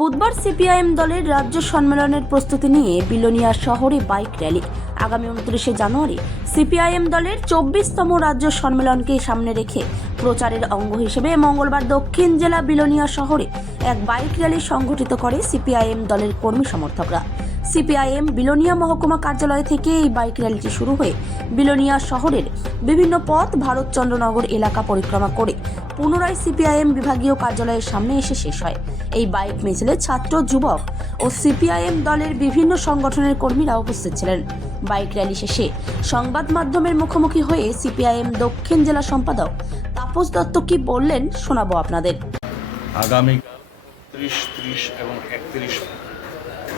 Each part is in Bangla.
বুধবার সিপিআইএম দলের রাজ্য সম্মেলনের প্রস্তুতি নিয়ে বিলোনিয়া শহরে বাইক র্যালি। আগামী 29শে জানুয়ারি সিপিআইএম দলের 24তম রাজ্য সম্মেলনকে সামনে রেখে প্রচারের অঙ্গ হিসেবে মঙ্গলবার দক্ষিণ জেলা বিলোনিয়া শহরে এক বাইক র্যালি সংগঠিত করে সিপিআইএম দলের কর্মী সমর্থকরা। সিপিআইএম বিলোনিয়া মহকুমা কার্যালয় থেকে এই বাইক র্যালিটি শুরু হয়ে বিলোনিয়া শহরের বিভিন্ন পথ ভারতচন্দ্রনগর এলাকা পরিক্রমা করে পুনরায় সিপিআইএম বিভাগীয় কার্যালয়ের সামনে এসে শেষ হয়। এই বাইক মিছিলে ছাত্র, যুবক ও সিপিআইএম দলের বিভিন্ন সংগঠনের কর্মীরা উপস্থিত ছিলেন। বাইক র্যালি শেষে সংবাদ মাধ্যমের মুখোমুখি হয়ে সিপিআইএম দক্ষিণ জেলা সম্পাদক তাপস দত্ত কি বললেন শোনাবো আপনাদের। আগামীকাল 30 এবং 31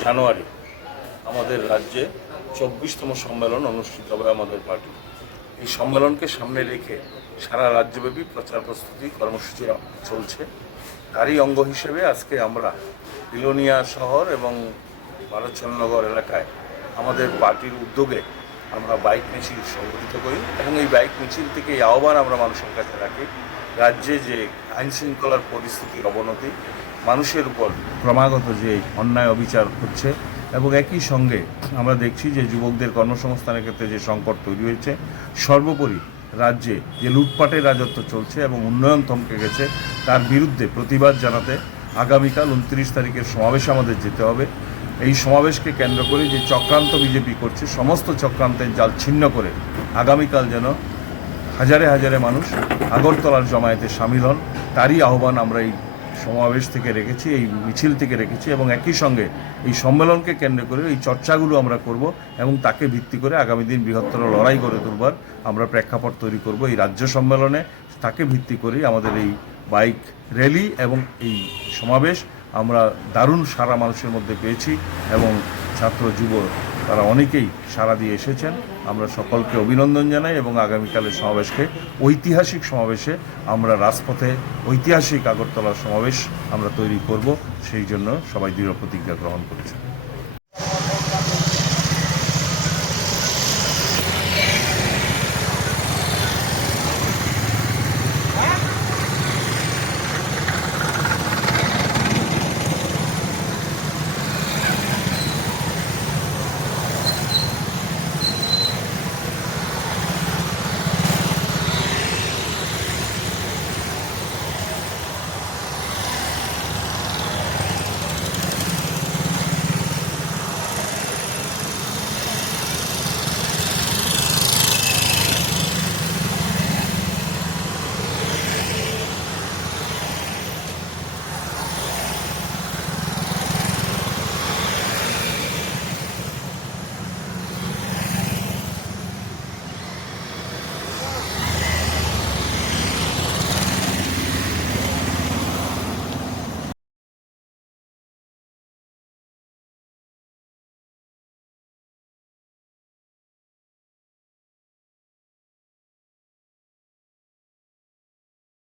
জানুয়ারি আমাদের রাজ্যে 24তম সম্মেলন অনুষ্ঠিত হবে আমাদের পার্টি। এই সম্মেলনকে সামনে রেখে সারা রাজ্যব্যাপী প্রচার প্রস্তুতি কর্মসূচি চলছে। তারই অঙ্গ হিসেবে আজকে আমরা বিলোনিয়া শহর এবং ভারতচন্দ্রনগর এলাকায় আমাদের পার্টির উদ্যোগে আমরা বাইক মিছিল সংগঠিত করি এবং এই বাইক মিছিল থেকে এই আহ্বান আমরা মানুষের কাছে রাখি, রাজ্যে যে আইনশৃঙ্খলার পরিস্থিতির অবনতি, মানুষের উপর ক্রমাগত যে অন্যায় অবিচার হচ্ছে এবং একই সঙ্গে আমরা দেখছি যে যুবকদের কর্মসংস্থানের ক্ষেত্রে যে সংকট তৈরি হয়েছে, সর্বোপরি রাজ্যে যে লুটপাটের রাজত্ব চলছে এবং উন্নয়ন থমকে গেছে, তার বিরুদ্ধে প্রতিবাদ জানাতে আগামীকাল 29 তারিখের সমাবেশে আমাদের যেতে হবে। এই সমাবেশকে কেন্দ্র করে যে চক্রান্ত বিজেপি করছে, সমস্ত চক্রান্তের জাল ছিন্ন করে আগামীকাল যেন হাজারে হাজারে মানুষ আগরতলার জমায়েতে সামিল হন, তারই আহ্বান আমরা এই সমাবেশ থেকে রেখেছি, এই মিছিল থেকে রেখেছি এবং একই সঙ্গে এই সম্মেলনকে কেন্দ্র করে এই চর্চাগুলো আমরা করব এবং তাকে ভিত্তি করে আগামী দিন বৃহত্তর লড়াই গড়ে তুলবার আমরা প্রেক্ষাপট তৈরি করব। এই রাজ্য সম্মেলনে তাকে ভিত্তি করেই আমাদের এই বাইক র্যালি এবং এই সমাবেশ আমরা দারুণ সারা মানুষের মধ্যে পেয়েছি এবং ছাত্র, যুব তারা অনেকেই সাড়া দিয়ে এসেছেন। আমরা সকলকে অভিনন্দন জানাই এবং আগামীকালের সমাবেশকে ঐতিহাসিক সমাবেশে আমরা রাজপথে ঐতিহাসিক আগরতলার সমাবেশ আমরা তৈরি করব, সেই জন্য সবাই দৃঢ় প্রতিজ্ঞা গ্রহণ করেছে।